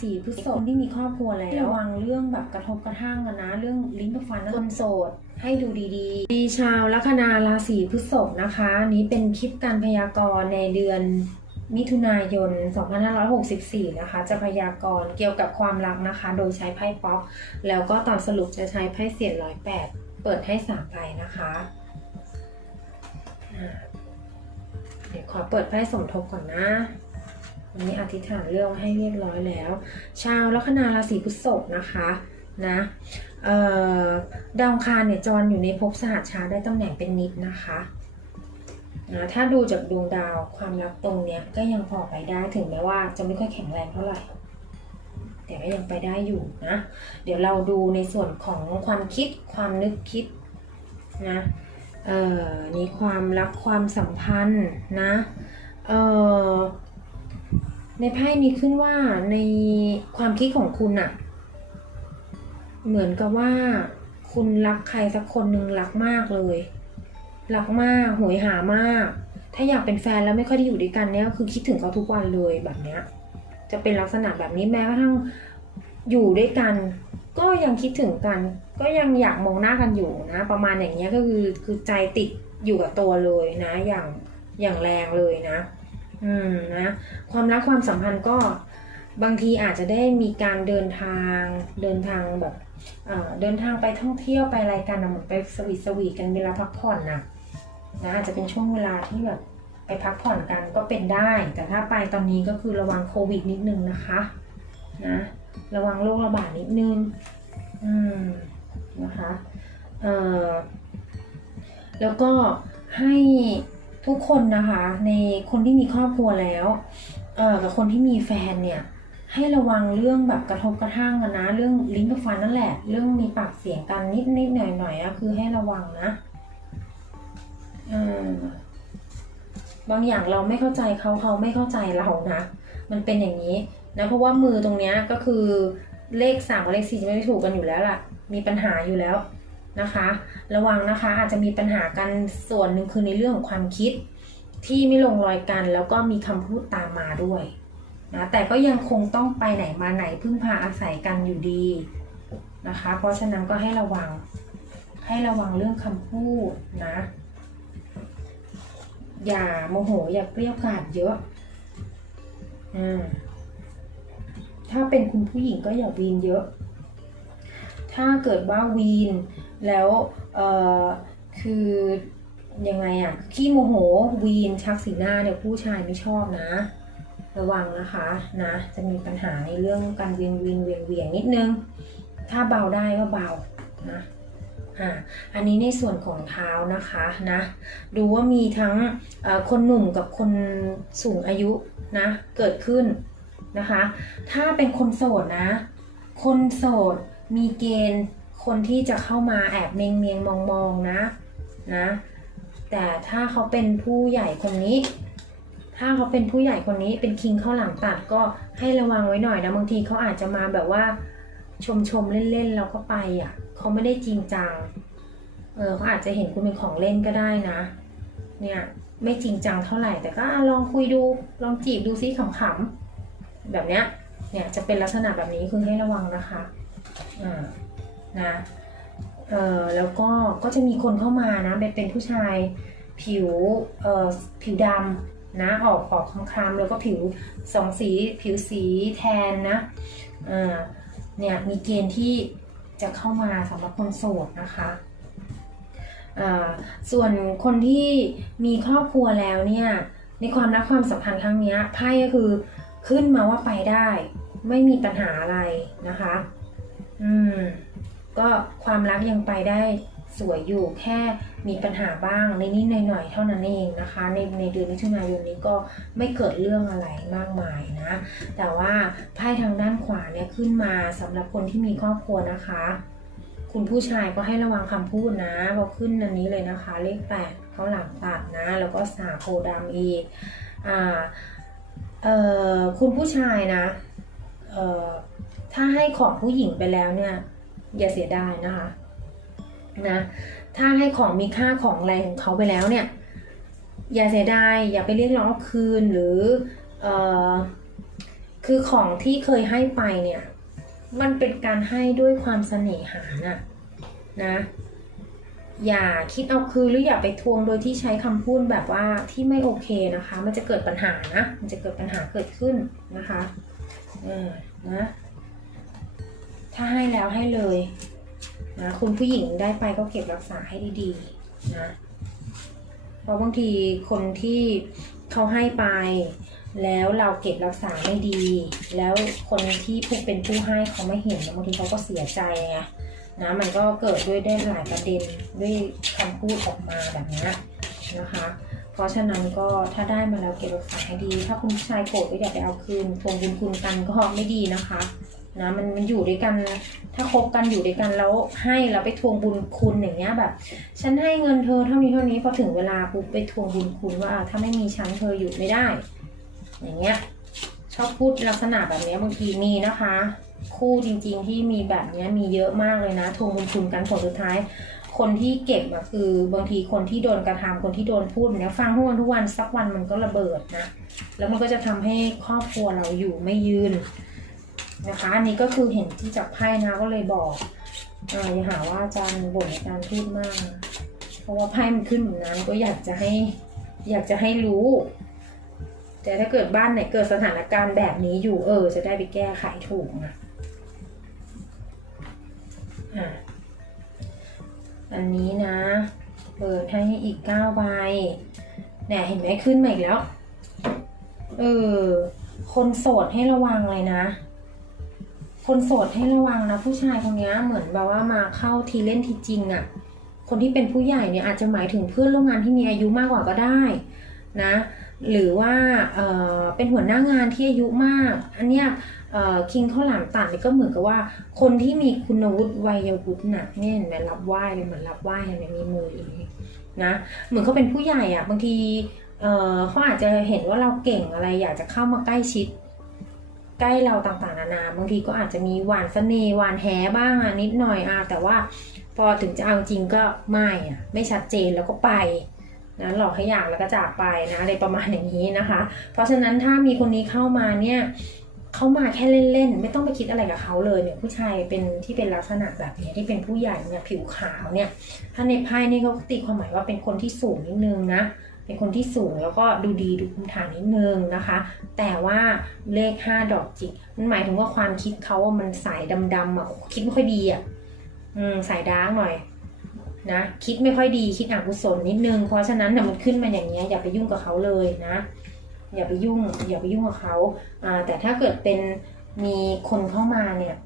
ราศีพฤษภที่มีครอบครัวแล้วระวังเรื่องแบบกระทบกระทั่งกันนะ เรื่องลิ้นกับฟันนะคนโสดให้ดูดีๆ ดีชาวลัคนาราศีพฤษภนะคะอันนี้เป็นคลิปการพยากรณ์ในเดือนมิถุนายน 2564 นะคะ จะพยากรณ์เกี่ยวกับความรักนะคะ โดยใช้ไพ่ป๊อกแล้วก็ตอนสรุปจะใช้ไพ่เสียนร้อยแปดเปิดให้สามใบนะคะอ่าเดี๋ยวขอเปิดไพ่สมทบก่อนนะ วันนี้อธิษฐานเรื่องให้เรียบร้อยแล้ว ชาวลัคนาราศีพฤษภนะคะนะดาวคารเนี่ยจรอยู่ในภพสหัสชาได้ตำแหน่งเป็นนิดนะคะนะถ้าดูจากดวงดาวความรักตรงเนี้ยก็ยังพอไปได้ถึงแม้ว่าจะไม่ค่อยแข็งแรงเท่าไหร่ แต่ก็ยังไปได้อยู่นะ เดี๋ยวเราดูในส่วนของความคิดความนึกคิดนะเอ่อนี่ความรักความสัมพันธ์นะเอ่อ ในไพ่นี้ขึ้นว่าในความคิดของคุณอะเหมือนกับว่า คุณรักใครสักคนหนึ่งรักมากเลย รักมากหวยหามาก ถ้าอยากเป็นแฟนแล้วไม่ค่อยได้อยู่ด้วยกันเนี่ยคือคิดถึงเขาทุกวันเลยแบบเนี้ย จะเป็นลักษณะแบบนี้แม้กระทั่งอยู่ด้วยกัน ก็ยังคิดถึงกัน ก็ยังอยากมองหน้ากันอยู่นะ ประมาณอย่างเงี้ยก็คือคือใจติดอยู่กับตัวเลยนะ อย่างอย่างแรงเลยนะ อืมนะความรักความสัมพันธ์ก็บางทีอาจจะได้มีการเดินทางเดินทางแบบเดินทางไปท่องเที่ยวไปอะไรกันนะเหมือนไปสวีทสวีทกันเวลาพักผ่อนนะนะอาจจะเป็นช่วงเวลาที่แบบไปพักผ่อนกันก็เป็นได้ แต่ถ้าไปตอนนี้ก็คือระวังโควิดนิดนึงนะคะนะระวังโรคระบาดนิดนึงอืมนะคะเอ่อแล้วก็ให้ ทุกคนนะคะ ในคนที่มีครอบครัวแล้วเอ่อกับคนที่มีแฟนเนี่ยให้ระวังเรื่องแบบกระทบกระทั่งกันนะ เรื่องลิ้นกับฟันนั่นแหละ เรื่องมีปากเสียงกันนิดนิดหน่อยหน่อยอะคือให้ระวังนะบางอย่างเราไม่เข้าใจเขาเขาไม่เข้าใจเรานะมันเป็นอย่างนี้นะเพราะว่ามือตรงเนี้ยก็คือเลขสามกับเลขสี่จะไม่ถูกกันอยู่แล้วล่ะ มีปัญหาอยู่แล้ว นะคะ ระวังนะคะอาจจะมีปัญหากันส่วนหนึ่งคือในเรื่องของความคิดที่ไม่ลงรอยกัน แล้วก็มีคำพูดตามมาด้วยนะแต่ก็ยังคงต้องไปไหนมาไหนพึ่งพาอาศัยกันอยู่ดีนะคะ เพราะฉะนั้นก็ให้ระวังให้ระวังเรื่องคำพูดนะ อย่าโมโหอย่าเกลี้ยวกล่อมเยอะอ่าถ้าเป็นคุณผู้หญิงก็อย่าวีนเยอะ ถ้าเกิดว่าวีน แล้วเออคือยังไงอะขี้โมโหวีนชักสีหน้าเนี่ยผู้ชายไม่ชอบนะ ระวังนะคะนะจะมีปัญหาในเรื่องการเวียนเวียนเวียนเวียนนิดนึง ถ้าเบาได้ก็เบานะอ่าอันนี้ในส่วนของเท้านะคะนะดูว่ามีทั้งคนหนุ่มกับคนสูงอายุนะเกิดขึ้นนะคะ ถ้าเป็นคนโสดนะ คนโสดมีเกณฑ์ คนที่จะเข้ามาแอบเมียงเมียงมองมองนะนะ แต่ถ้าเขาเป็นผู้ใหญ่คนนี้ ถ้าเขาเป็นผู้ใหญ่คนนี้เป็นคิงเข้าหลังตัดก็ให้ระวังไว้หน่อยนะบางทีเขาอาจจะมาแบบว่าชมชมเล่นๆแล้วก็ไปอะเขาไม่ได้จริงจังเออเขาอาจจะเห็นคุณเป็นของเล่นก็ได้นะ เนี่ยไม่จริงจังเท่าไหร่ แต่ก็อลองคุยดูลองจีบดูซิขำๆแบบเนี้ยเนี่ยจะเป็นลักษณะแบบนี้คือให้ระวังนะคะอ่า นะเออแล้วก็ก็จะมีคนเข้ามานะเป็นเป็นผู้ชายผิวเอ่อผิวดำนะออกออกคล้ำๆแล้วก็ผิวสองสีผิวสีแทนนะอ่าเนี่ยมีเกณฑ์ที่จะเข้ามาสำหรับคนโสดนะคะอ่าส่วนคนที่มีครอบครัวแล้วเนี่ยในความรักความสัมพันธ์ครั้งนี้ไพ่ก็คือขึ้นมาว่าไปได้ ไม่มีปัญหาอะไรนะคะ อืม ก็ความรักยังไปได้สวยอยู่แค่มีปัญหาบ้างในนิดๆหน่อยๆเท่านั้นเองนะคะ ในในเดือนมิถุนายนนี้ก็ไม่เกิดเรื่องอะไรมากมายนะ แต่ว่าไพ่ทางด้านขวาเนี่ยขึ้นมาสำหรับคนที่มีครอบครัวนะคะ คุณผู้ชายก็ให้ระวังคำพูดนะพอขึ้นอันนี้เลยนะคะ เลขแปดเขาหลังตัดนะ แล้วก็สาโพดำอีกอ่าเอ่อคุณผู้ชายนะเอ่อถ้าให้ของผู้หญิงไปแล้วเนี่ย อย่าเสียดายนะคะนะถ้าให้ของมีค่าของอะไรของเขาไปแล้วเนี่ย อย่าเสียดายอย่าไปเรียกร้องคืนหรือเออคือของที่เคยให้ไปเนี่ย มันเป็นการให้ด้วยความเสน่หาน่ะนะ อย่าคิดเอาคืนหรืออย่าไปทวงโดยที่ใช้คำพูดแบบว่าที่ไม่โอเคนะคะ มันจะเกิดปัญหานะมันจะเกิดปัญหาเกิดขึ้นนะคะเออนะ ถ้าให้แล้วให้เลยนะคุณผู้หญิงได้ไปก็เก็บรักษาให้ดีๆนะเพราะบางทีคนที่เขาให้ไป แล้วเราเก็บรักษาไม่ดี แล้วคนที่ผู้เป็นผู้ให้เขาไม่เห็นบางทีเขาก็เสียใจไงนะมันก็เกิดด้วยได้หลายประเด็นด้วยคำพูดออกมาแบบนี้นะคะ เพราะฉะนั้นก็ถ้าได้มาแล้วเก็บรักษาให้ดี ถ้าคุณผู้ชายโกรธก็อย่าไปเอาคืนทวงบุญคุณกันก็ไม่ดีนะคะ นะมันมันอยู่ด้วยกัน ถ้าคบกันอยู่ด้วยกันแล้วให้แล้วไปทวงบุญคุณอย่างเงี้ยแบบ ฉันให้เงินเธอเท่านี้เท่านี้พอถึงเวลาปุ๊บไปทวงบุญคุณว่าถ้าไม่มีฉันเธออยู่ไม่ได้ อย่างเงี้ยชอบพูดลักษณะแบบเนี้ยบางทีมีนะคะ คู่จริงๆที่มีแบบเนี้ยมีเยอะมากเลยนะทวงบุญคุณกันผลสุดท้าย คนที่เก็บอะคือบางทีคนที่โดนกระทำคนที่โดนพูดแบบเนี้ยฟังทุกวันทุกวันสักวันมันก็ระเบิดนะแล้วมันก็จะทำให้ครอบครัวเราอยู่ไม่ยืน นะคะอันนี้ก็คือเห็นที่จากไพ่นะก็เลยบอกอ่าอย่าหาว่าอาจารย์บ่นอาจารย์พูดมาก เพราะว่าไพ่มันขึ้นแบบนั้นก็อยากจะให้อยากจะให้รู้ แต่ถ้าเกิดบ้านไหนเกิดสถานการณ์แบบนี้อยู่เออ จะได้ไปแก้ไขถูกนะอะอันนี้นะ เปิดให้อีกเก้าใบเนี่ยเห็นไหมขึ้นมาอีกแล้ว เออ คนโสดให้ระวังเลยนะ คนโสดให้ระวังนะ ผู้ชายคนนี้เหมือนแบบว่ามาเข้าทีเล่นทีจริงอะ่ะ คนที่เป็นผู้ใหญ่เนี่ยอาจจะหมายถึงเพื่อนร่วมงานที่มีอายุมากกว่าก็ได้นะ หรือว่าเเป็นหัวหน้างานที่อายุมาก อันเนี้ยคิงข้าวหลามตัดนี่ก็เหมือนกับว่า คนที่มีคุณวุฒิวัยวุฒิหน่ะเนี่ยเห็นไหมรับไหว้เลยเหมือนรับไหว้เห็นไหมมีมืออย่างนี้นะเหมือนเขาเป็นผู้ใหญ่อะบางทีเเขาอาจจะเห็นว่าเราเก่งอะไรอยากจะเข้ามาใกล้ชิด ใกล้เราต่างๆ นานาบางทีก็อาจจะมีหวานเสน่ห์หวานแหบ้างอะนิดหน่อยอะแต่ว่าพอถึงจะเอาจริงก็ไม่อะไม่ชัดเจนแล้วก็ไปนะหลอกให้อยากแล้วก็จากไปนะอะไรประมาณอย่างนี้นะคะ เพราะฉะนั้นถ้ามีคนนี้เข้ามาเนี่ยเข้ามาแค่เล่นๆ ไม่ต้องไปคิดอะไรกับเขาเลยเนี่ยผู้ชายเป็นที่เป็นลักษณะแบบนี้ที่เป็นผู้ใหญ่เนี่ยผิวขาวเนี่ยถ้าในไพ่นี่เขาตีความหมายว่าเป็นคนที่สูงนิดนึงนะ เป็นคนที่สูงแล้วก็ดูดีดูภูมิฐานนิดนึงนะคะ แต่ว่าเลขห้าดอกจิกมันหมายถึงว่าความคิดเขาว่ามันสายดำๆอะคิดไม่ค่อยดีอะอืมสายดาร์กหน่อยนะคิดไม่ค่อยดีคิดอกุศลนิดนึง เพราะฉะนั้นน่ยมันขึ้นมาอย่างเงี้ยอย่าไปยุ่งกับเขาเลยนะอย่าไปยุ่งอย่าไปยุ่งกับเขาอ่าแต่ถ้าเกิดเป็นมีคนเข้ามาเนี่ย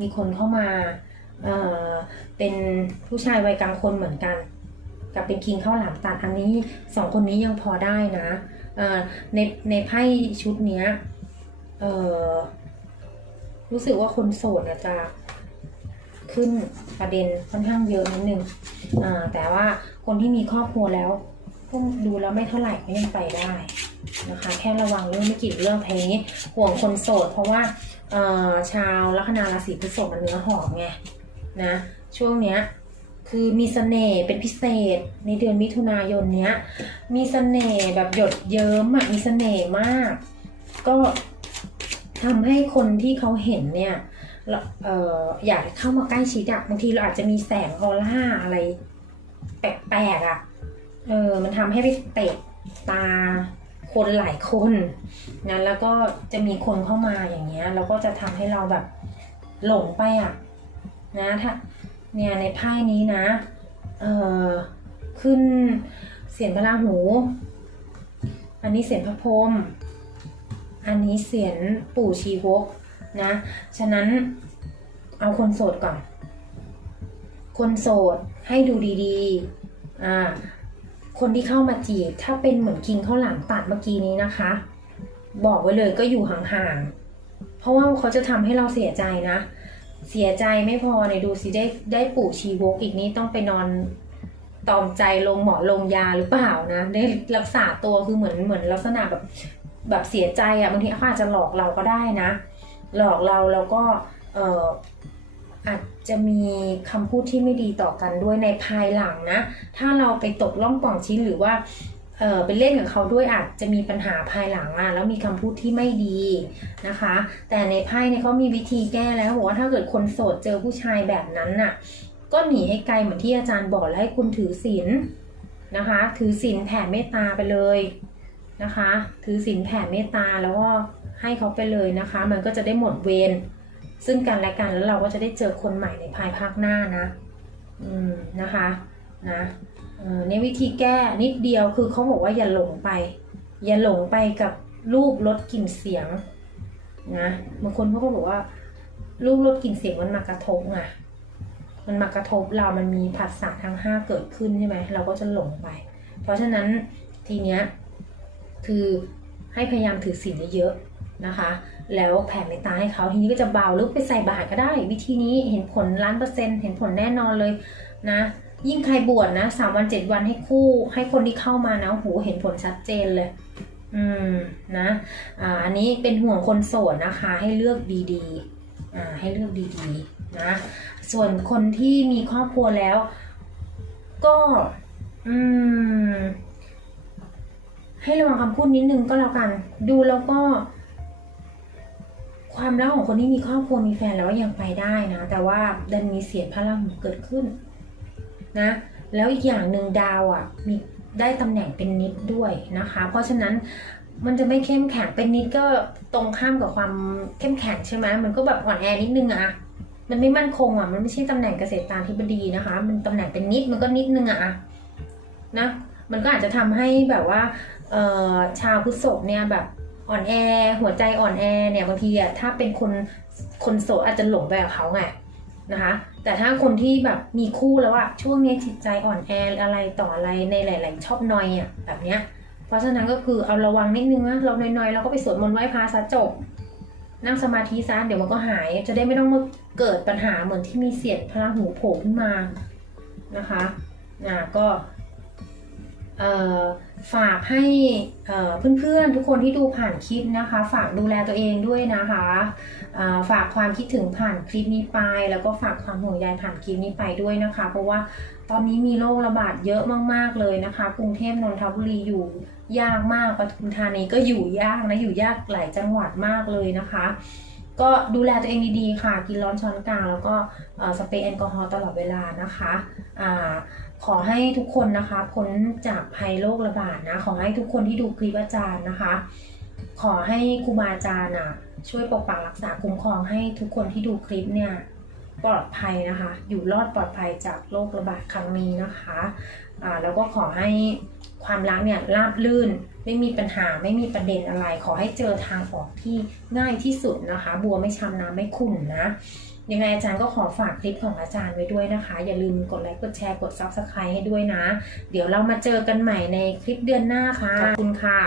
มีคนเข้ามาเอ่อเป็นผู้ชายวัยกลางคนเหมือนกัน กับเป็นคิงข้าวหลามตัดอันนี้สองคนนี้ยังพอได้นะในในไพ่ชุดเนี้ยเออรู้สึกว่าคนโสดอาจจะขึ้นประเด็นค่อนข้างเยอะนิดนึงอ่าแต่ว่าคนที่มีครอบครัวแล้วก็ดูแล้วไม่เท่าไหร่ก็ยังไปได้นะคะ แค่ระวังเรื่องไม่กี่เรื่องเพลงนี้ห่วงคนโสด เพราะว่าชาวลัคนาราศีพฤษภมันเนื้อหอมไงนะช่วงเนี้ย คือมีเสน่ห์เป็นพิเศษในเดือนมิถุนายนเนี้ย มีเสน่ห์แบบหยดเยิ้มอะมีเสน่ห์มาก ก็ทำให้คนที่เขาเห็นเนี่ยเอออยากเข้ามาใกล้ชิดอะบางทีเราอาจจะมีแสงออร่าอะไร แปลกๆอะเออมันทำให้ไปเตะตาคนหลายคนงั้นแล้วก็จะมีคนเข้ามาอย่างเงี้ย แล้วก็จะทำให้เราแบบหลงไปอะนะถ้า เนี่ยในไพ่นี้นะ เออขึ้นเสียนพระราหู อันนี้เสียนพระพรหมอันนี้เสียนปู่ชีวกนะ ฉะนั้นเอาคนโสดก่อน คนโสดให้ดูดีๆ อ่า คนที่เข้ามาจีบถ้าเป็นเหมือนคิงข้าวหลามตัดเมื่อกี้นี้นะคะ บอกไว้เลยก็อยู่ห่างๆ เพราะว่าเขาจะทำให้เราเสียใจนะ เสียใจไม่พอเนี่ยดูสิได้ได้ปู่ชีวกอีกนี้ต้องไปนอนตอมใจลงหมอลงยาหรือเปล่านะ ได้รักษาตัวคือเหมือนเหมือนลักษณะแบบแบบเสียใจอะ่ะบางทีเขาอาจจะหลอกเราก็ได้นะ หลอกเราแล้วก็เอ่ออาจจะมีคำพูดที่ไม่ดีต่อกันด้วยในภายหลังนะ ถ้าเราไปตกล่องป่องชิ้นหรือว่า เออไปเล่นกับเขาด้วยอาจจะมีปัญหาภายหลังอะแล้วมีคำพูดที่ไม่ดีนะคะ แต่ในไพ่เนี่ยเขามีวิธีแก้แล้วบอกว่าถ้าเกิดคนโสดเจอผู้ชายแบบนั้นน่ะ ก็หนีให้ไกลเหมือนที่อาจารย์บอกแล้วให้คุณถือศีลนะคะ ถือศีลแผ่เมตตาไปเลยนะคะ ถือศีลแผ่เมตตาแล้วก็ให้เขาไปเลยนะคะ มันก็จะได้หมดเวรซึ่งกันและกันแล้วเราก็จะได้เจอคนใหม่ในภายภาคหน้านะ อืมนะคะ นะในวิธีแก้นิดเดียวคือเขาบอกว่าอย่าหลงไป อย่าหลงไปกับรูปลดกลิ่นเสียงนะบางคนเขาก็บอกว่า รูปลดกลิ่นเสียงมันมากระทบไงมันมากระทบเรามันมีผัสสะทั้งห้าเกิดขึ้นใช่ไหมเราก็จะหลงไป เพราะฉะนั้นทีเนี้ยคือให้พยายามถือศีลเยอะๆนะคะ แล้วแผ่เมตตาให้เขาทีนี้ก็จะเบาหรือไปใส่บาตรก็ได้ วิธีนี้เห็นผลล้านเปอร์เซ็นต์เห็นผลแน่นอนเลยนะ ยิ่งใครบวชนะสามวันเจ็ดวันให้คู่ ให้คนที่เข้ามานะโหเห็นผลชัดเจนเลย อืมนะอ่าอันนี้เป็นห่วงคนโสดนะคะ ให้เลือกดีๆอ่าให้เลือกดีๆนะส่วนคนที่มีครอบครัวแล้ว ก็อืมให้ระวังคำพูดนิดนึงก็แล้วกัน ดูแล้วก็ ความรักของคนที่มีครอบครัวมีแฟนแล้วยังไปได้นะ แต่ว่าดันมีเสียพลังเกิดขึ้น นะ แล้วอีกอย่างหนึ่งดาวอะมีได้ตำแหน่งเป็นนิดด้วยนะคะ เพราะฉะนั้นมันจะไม่เข้มแข็งเป็นนิดก็ตรงข้ามกับความเข้มแข็งใช่ไหมมันก็แบบอ่อนแอนิดนึงอะมันไม่มั่นคงอะมันไม่ใช่ตำแหน่งเกษตรตาธิบดีนะคะ มันตำแหน่งเป็นนิดมันก็นิดนึงอะนะมันก็อาจจะทำให้แบบว่าเชาวพฤษภเนี่ยแบบอ่อนแอ หัวใจอ่อนแอเนี่ยบางทีอะถ้าเป็นคนคนโสดอาจจะหลงไปกับเขาไง นะคะ แต่ถ้าคนที่แบบมีคู่แล้วอะช่วงนี้จิตใจอ่อนแออะไรต่ออะไรในหลาย ๆ ชอบนอยอะแบบเนี้ย เพราะฉะนั้นก็คือเอาระวังนิดนึงนะเราน้อยๆเราก็ไปสวดมนต์ไหว้พระซะจบนั่งสมาธิซะเดี๋ยวมันก็หาย จะได้ไม่ต้องมาเกิดปัญหาเหมือนที่มีเสียดพลังหูโผล่ขึ้นมานะคะอ่าก็ ฝากให้เพื่อนๆทุกคนที่ดูผ่านคลิปนะคะ ฝากดูแลตัวเองด้วยนะคะอ่าฝากความคิดถึงผ่านคลิปนี้ไป แล้วก็ฝากความห่วงใยผ่านคลิปนี้ไปด้วยนะคะ เพราะว่าตอนนี้มีโรคระบาดเยอะมากๆเลยนะคะ กรุงเทพนนทบุรีอยู่ยากมากปทุมธานีก็อยู่ยากนะอยู่ยากหลายจังหวัดมากเลยนะคะ ก็ดูแลตัวเองดีๆค่ะ กินร้อนช้อนกลางแล้วก็สเปรย์แอลกอฮอล์ตลอดเวลานะคะอ่า ขอให้ทุกคนนะคะพ้นจากภัยโรคระบาดนะ ขอให้ทุกคนที่ดูคลิปอาจารย์นะคะ ขอให้ครูบาอาจารย์อะช่วยปกปักรักษาคุ้มครองให้ทุกคนที่ดูคลิปเนี่ยปลอดภัยนะคะ อยู่รอดปลอดภัยจากโรคระบาดครั้งนี้นะคะอ่าแล้วก็ขอให้ความรักเนี่ยราบลื่นไม่มีปัญหาไม่มีประเด็นอะไร ขอให้เจอทางออกที่ง่ายที่สุดนะคะ บัวไม่ช้ำน้ำไม่ขุ่นนะ ยังไงอาจารย์ก็ขอฝากคลิปของอาจารย์ไว้ด้วยนะคะ อย่าลืมกดไลค์กดแชร์กด Subscribe ให้ด้วยนะ เดี๋ยวเรามาเจอกันใหม่ในคลิปเดือนหน้าค่ะขอบคุณค่ะ